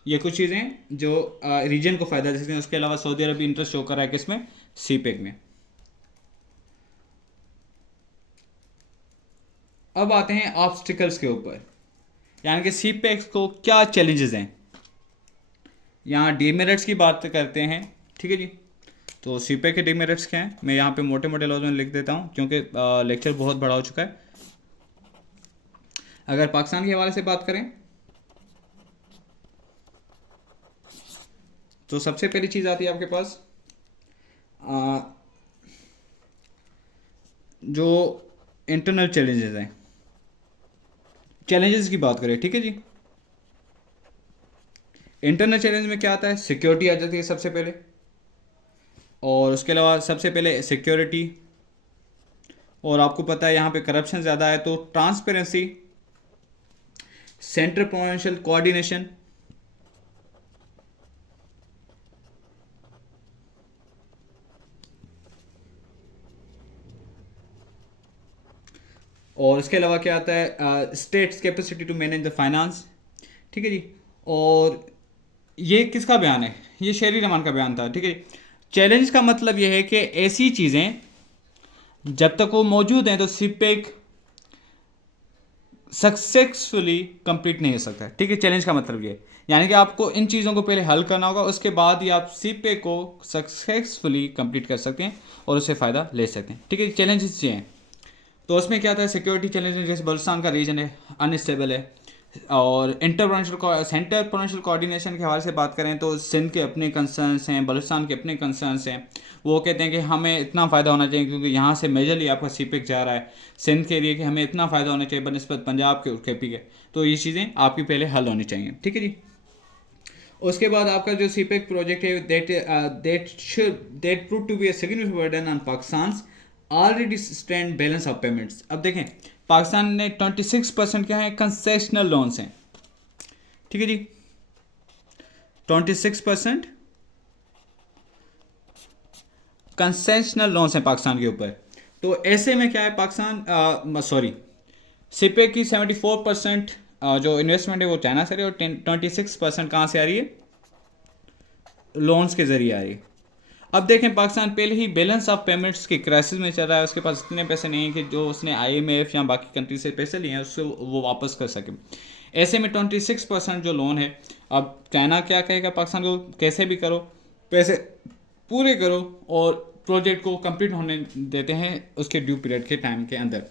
ये कुछ चीज़ें जो रीजन को फ़ायदा दे सकते हैं। उसके अलावा सऊदी अरब भी इंटरेस्ट शो कर रहा है किसमें, सीपेक में। अब आते हैं ऑब्स्टिकल्स के ऊपर, यानी कि सीपेक को क्या चैलेंजेस हैं। यहाँ डीमेरिट्स की बात करते हैं, ठीक है जी। तो सीपेक के डीमेरिट्स क्या हैं, मैं यहाँ पे मोटे मोटे लफ्ज़ों में लिख देता हूँ क्योंकि लेक्चर बहुत बड़ा हो चुका है। अगर पाकिस्तान के हवाले से बात करें तो सबसे पहली चीज़ आती है आपके पास जो इंटरनल चैलेंजेस हैं। चैलेंजेस की बात करें, ठीक है जी। इंटरनल चैलेंज में क्या आता है, सिक्योरिटी आ जाती है सबसे पहले। और उसके अलावा सबसे पहले सिक्योरिटी, और आपको पता है यहाँ पे करप्शन ज़्यादा है, तो ट्रांसपेरेंसी, सेंटर प्रोविंशियल कोऑर्डिनेशन, और इसके अलावा क्या आता है, state's capacity to manage the finance, ठीक है जी। और ये किसका बयान है, ये शेरी रहमान का बयान था, ठीक है। चैलेंज का मतलब ये है कि ऐसी चीज़ें जब तक वो मौजूद हैं तो सीपेक सक्सेसफुली कंप्लीट नहीं हो सकता, ठीक है। चैलेंज का मतलब ये है, यानी कि आपको इन चीज़ों को पहले हल करना होगा, उसके बाद ही आप सीपेक को सक्सेसफुली कंप्लीट कर सकते हैं और उससे फ़ायदा ले सकते हैं, ठीक है। चैलेंजेस ये हैं, तो उसमें क्या आता है, सिक्योरिटी चैलेंज, जैसे बलूचिस्तान का रीजन है अनस्टेबल है। और सेंटर प्रोविंशियल कोऑर्डिनेशन के हवाले से बात करें तो सिंध के अपने कंसर्न्स हैं, बलूचिस्तान के अपने कंसर्न्स हैं। वो कहते हैं कि हमें इतना फ़ायदा होना चाहिए क्योंकि यहाँ से मेजरली आपका सीपेक जा रहा है सिंध के लिए, कि हमें इतना फ़ायदा होना चाहिए बनस्बत पंजाब के केपी के। तो ये चीज़ें आपकी पहले हल होनी चाहिए, ठीक है जी। उसके बाद आपका जो सीपेक प्रोजेक्ट है that prove to be a significant burden on Pakistan already stand balance of payments. अब देखें पाकिस्तान ने 26% क्या है, कंसेशनल लोन्स हैं, ठीक है जी। 26% कंसेशनल लोन्स हैं पाकिस्तान के ऊपर। तो ऐसे में क्या है, पाकिस्तान सीपेक की 74% जो इन्वेस्टमेंट है वो चाइना से रही है, और 26% कहाँ से आ रही है, लोन्स के जरिए आ रही है। अब देखें पाकिस्तान पहले ही बैलेंस ऑफ पेमेंट्स के क्राइसिस में चल रहा है, उसके पास इतने पैसे नहीं हैं कि जो उसने आईएमएफ या बाकी कंट्री से पैसे लिए हैं उससे वो वापस कर सके। ऐसे में 26% जो लोन है, अब चाइना क्या कहेगा पाकिस्तान को, कैसे भी करो पैसे पूरे करो और प्रोजेक्ट को कंप्लीट होने देते हैं उसके ड्यू पीरियड के टाइम के अंदर।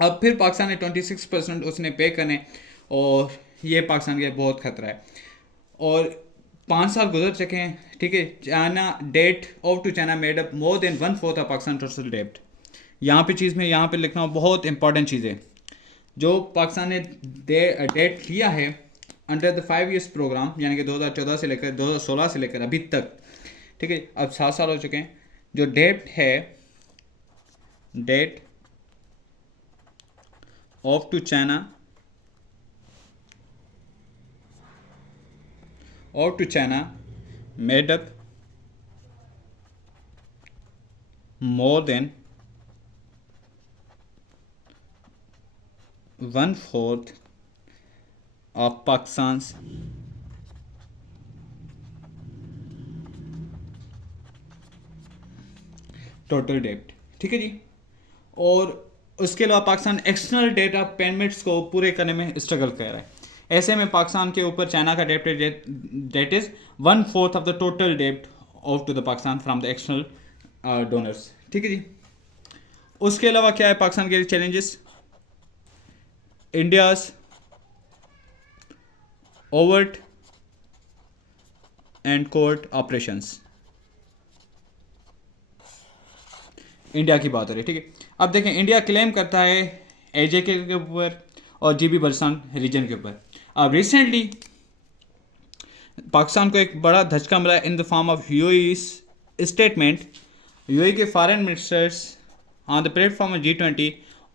अब फिर पाकिस्तान ने 26% उसने पे करने, और ये पाकिस्तान के बहुत खतरा है। और 5 साल गुजर चुके हैं, ठीक है। China debt of to China made up more than 1/4 of Pakistan total debt. यहाँ पे चीज़ में यहाँ पे लिखना बहुत इंपॉर्टेंट चीज़ है, जो पाकिस्तान ने डेट लिया है अंडर द 5 ईयर्स प्रोग्राम, यानी कि 2014 से लेकर 2016 से लेकर अभी तक, ठीक है। अब 7 साल हो चुके हैं। जो डेट है, debt of to China made up more than 1/4 of Pakistan's total debt. ठीक है जी। और उसके अलावा Pakistan external debt of payments को पूरे करने में स्ट्रगल कर रहा है। ऐसे में पाकिस्तान के ऊपर चाइना का debt is 1/4 of the total debt of to the Pakistan from the external donors. ठीक है जी। उसके अलावा क्या है पाकिस्तान के challenges? India's overt and covert operations. India की बात हो रही है। ठीक है, अब देखें इंडिया क्लेम करता है एजेके के ऊपर और जीबी बल्सान रीजन के ऊपर। अब रिसेंटली पाकिस्तान को एक बड़ा धचका मिला in the form of UAE statement. UAE के foreign ministers on the platform G20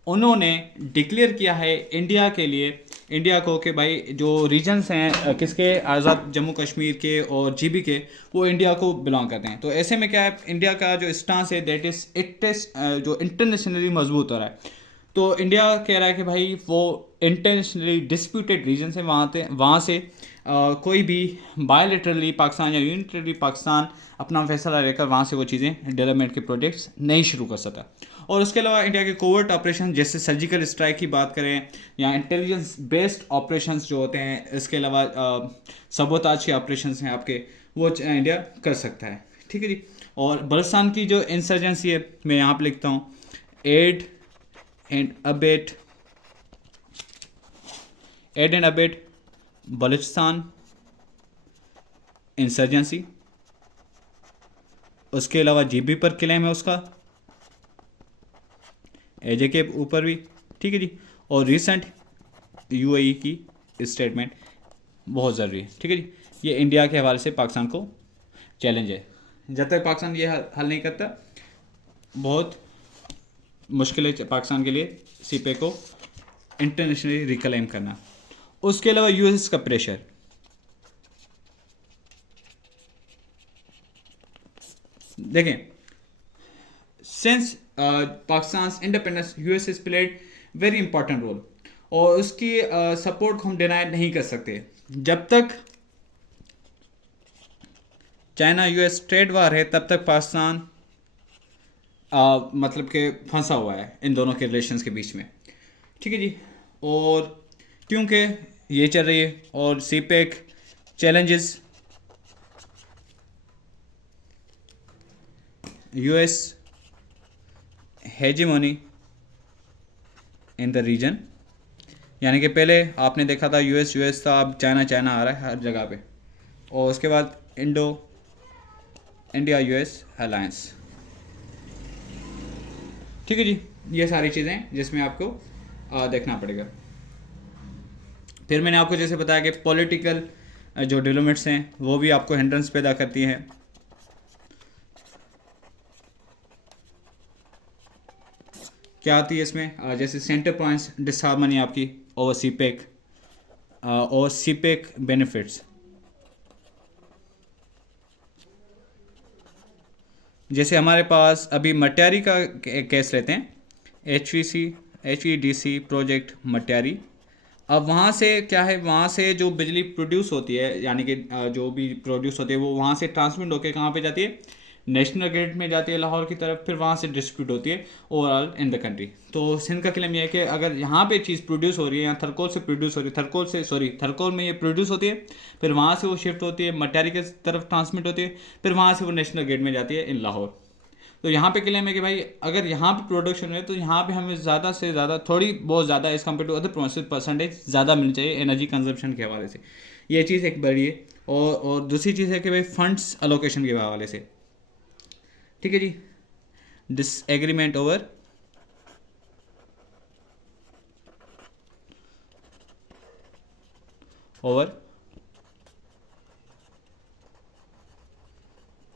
उन्होंने डिक्लेयर किया है इंडिया के लिए, इंडिया को, कि भाई जो रीजन्स हैं किसके, आज़ाद जम्मू कश्मीर के और जीबी के, वो इंडिया को बिलोंग करते हैं। तो ऐसे में क्या है, इंडिया का जो स्टांस है दैट इज़ इट इज जो इंटरनेशनली मजबूत हो रहा है। तो इंडिया कह रहा है कि भाई वो इंटरनेशनली डिस्प्यूटेड रीजन है, वहाँ से कोई भी बायोलेटरली पाकिस्तान या यूनिटरली पाकिस्तान अपना फैसला लेकर वहाँ से वो चीज़ें डेवलपमेंट के प्रोजेक्ट्स नहीं शुरू कर सकता। और उसके अलावा इंडिया के कोवर्ट ऑपरेशन जैसे सर्जिकल स्ट्राइक की बात करें या इंटेलिजेंस बेस्ड ऑपरेशंस जो होते हैं, इसके अलावा सबोताज के ऑपरेशंस हैं आपके, वो इंडिया कर सकता है। ठीक है जी। और बलूचिस्तान की जो इंसर्जेंसी है, मैं यहाँ पर लिखता हूँ aid and abet Balochistan insurgency. उसके अलावा जीबी पर क्लेम है उसका, एजे के ऊपर भी। ठीक है जी। और रिसेंट यूएई की स्टेटमेंट बहुत ज़रूरी है। ठीक है जी। ये इंडिया के हवाले से पाकिस्तान को चैलेंज है। जब तक पाकिस्तान ये हल नहीं करता, बहुत मुश्किल है पाकिस्तान के लिए सीपे को इंटरनेशनली रिक्लेम करना। उसके अलावा यूएस का प्रेशर, देखें since Pakistan independence US is played very important role, और उसकी सपोर्ट को हम डिनाई नहीं कर सकते। जब तक चाइना यूएस ट्रेड वार है तब तक पाकिस्तान मतलब कि फंसा हुआ है इन दोनों के रिलेशंस के बीच में। ठीक है जी। और क्योंकि ये चल रही है और CPEC challenges US hegemony in the region, यानी कि पहले आपने देखा था यूएस था, अब चाइना आ रहा है हर जगह पे। और उसके बाद इंडिया यूएस अलायंस। ठीक है जी। ये सारी चीज़ें जिसमें आपको देखना पड़ेगा। फिर मैंने आपको जैसे बताया कि पॉलिटिकल जो डेवलपमेंट्स हैं वो भी आपको हिंड्रेंस पैदा करती हैं। क्या आती है इसमें, जैसे सेंटर पॉइंट्स डिसहार्मनी आपकी ओवर सीपेक और सीपेक बेनिफिट्स। जैसे हमारे पास अभी मट्यारी का केस लेते हैं, HVDC प्रोजेक्ट मट्यारी। अब वहाँ से क्या है, वहाँ से जो बिजली प्रोड्यूस होती है, यानी कि जो भी प्रोड्यूस होती है वो वहाँ से ट्रांसमिट होकर कहाँ पे जाती है, नेशनल ग्रिड में जाती है लाहौर की तरफ, फिर वहाँ से डिस्ट्रीब्यूट होती है ओवरऑल इन द कंट्री। तो सिंध का क्लेम यह है कि अगर यहाँ पे चीज़ प्रोड्यूस हो रही है या थरकोल से प्रोड्यूस हो रही है, थरकोल में ये प्रोड्यूस होती है, फिर वहाँ से वो शिफ्ट होती है मट्यारी के तरफ ट्रांसमिट होती है, फिर वहाँ से वो नेशनल ग्रिड में जाती है इन लाहौर। तो यहाँ पे क्लेम है कि भाई अगर यहाँ पे प्रोडक्शन है तो यहाँ पे हमें ज़्यादा से ज़्यादा, थोड़ी बहुत ज़्यादा as compared to other process percentage ज़्यादा मिलनी चाहिए एनर्जी कंजप्शन के हवाले से। ये चीज़ एक बड़ी है। और दूसरी चीज़ है कि भाई फंड्स अलोकेशन के हवाले से। ठीक है जी। Disagreement over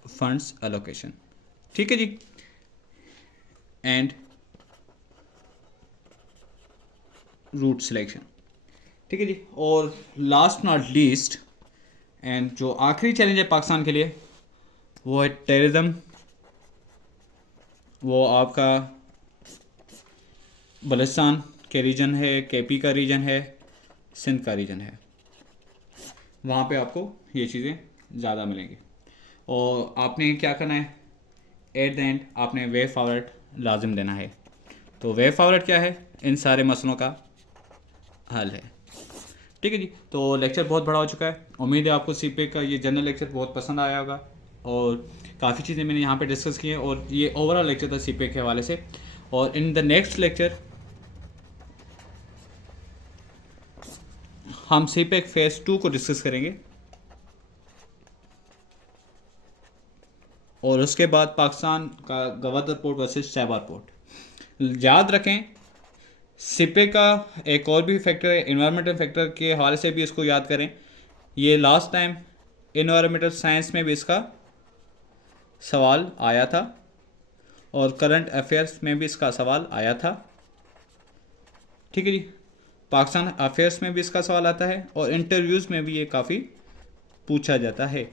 funds allocation. ठीक है जी। And root selection. ठीक है जी। और लास्ट नॉट लीस्ट एंड जो आखिरी चैलेंज है पाकिस्तान के लिए वो है टेररिज्म। वो आपका बलूचिस्तान के रीजन है, केपी का रीजन है, सिंध का रीजन है, वहाँ पे आपको ये चीज़ें ज़्यादा मिलेंगी। और आपने क्या करना है, एट द एंड आपने वे फॉरवर्ड लाजिम देना है। तो वे फॉरवर्ड क्या है, इन सारे मसलों का हल है। ठीक है जी। तो लेक्चर बहुत बड़ा हो चुका है, उम्मीद है आपको सीपे का ये जनरल लेक्चर बहुत पसंद आया होगा और काफ़ी चीज़ें मैंने यहाँ पे डिस्कस की हैं और ये ओवरऑल लेक्चर था सीपे के हवाले से। और इन द नेक्स्ट लेक्चर हम सीपेक फेज़ 2 को डिस्कस करेंगे और उसके बाद पाकिस्तान का गवर्नर पोर्ट वर्सेस शहबार पोर्ट। याद रखें सिपे का एक और भी फैक्टर है, इन्वायरमेंटल फैक्टर के हवाले से भी इसको याद करें। ये लास्ट टाइम इन्वायरमेंटल साइंस में भी इसका सवाल आया था और करंट अफेयर्स में भी इसका सवाल आया था। ठीक है जी। पाकिस्तान अफेयर्स में भी इसका सवाल आता है और इंटरव्यूज़ में भी ये काफ़ी पूछा जाता है।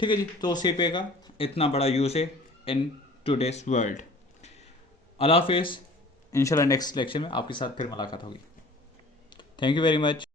ठीक है जी। तो सीपे का इतना बड़ा यूज़ है इन टुडेस वर्ल्ड। अल्लाह हाफिज़। इंशाल्लाह नेक्स्ट लेक्चर में आपके साथ फिर मुलाकात होगी। Thank you very much.